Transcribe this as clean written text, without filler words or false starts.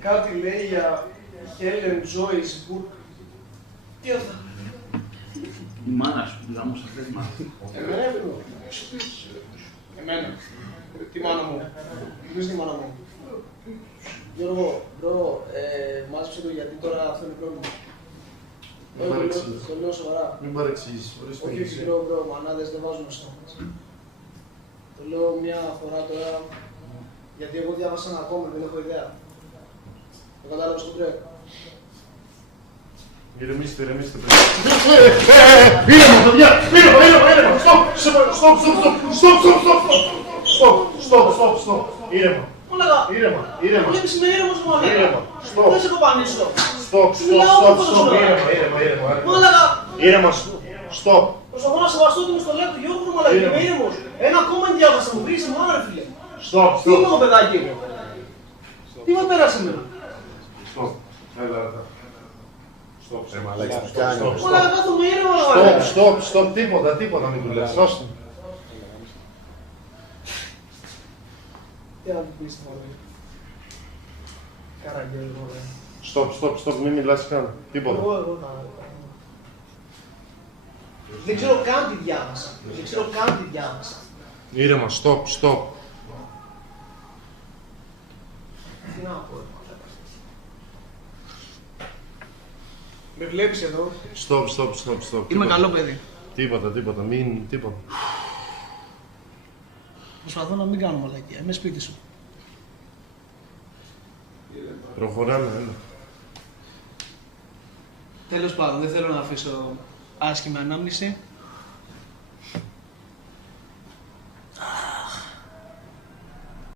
Κάτι λέει για Helen Joyce Burke. Τι αυτά. Η μάνα σου, που ζάμω σε αυτές τις μάνες. Εμένα έπαιρνε. Εμένα. Τη μάνα μου. Ποιος τη μάνα μου. Γιώργο, μπρο, μάζεψε το γιατί τώρα αυτό είναι πρόβλημα. Το λέω σοβαρά. Μην παρεξηγήσεις. Όχι, μπρο, μανάδες δεν βάζουμε στο. Το λέω μια φορά τώρα, γιατί εγώ διάβασα ένα ακόμα, δεν έχω ιδέα. Το κατάλαβα στο τρέκ. Ηρεμήστε. Ήρεμα, παιδιά! Ήρεμα! Στοπ! Ήρεμα. Ήρεμα. Βλέπεις είμαι ήρεμος μόνο. Ήρεμα. Δεν σε κοπανίσω. Στοπ. Μάλακα. Ήρεμα. Στοπ. Προσπαθώ να σεβαστώ ότι μου στο λέω του Γιώργου μου, αλλά είμαι ήρεμος. Ένα ακόμα διάβασα, μου βρήκε μόνο ρε φίλε. Στοπ. Τι είμαι το παιδάκι. Τι με πέρασε εμένα. Στοπ. Έλα. Στοπ. Μάλακα κάθομαι ήρεμα. Στοπ. Τίποτα μην του λες. Σώστε. Τι να του πεις μωρέ. Καραγγέλο ρε. Στοπ, μην μιλάς καν. Τίποτα. Εγώ δεν ξέρω καν τι διάβασα. Ήρεμα, στοπ. Τι να πω, με βλέπεις εδώ. Στοπ. Είμαι καλό παιδί. Τίποτα, μην, τίποτα. Προσπαθώ να μην κάνω μαλακία. Είμαι σπίτι σου. Προχωράμε, έλα. Τέλος πάντων, δεν θέλω να αφήσω άσχημη ανάμνηση.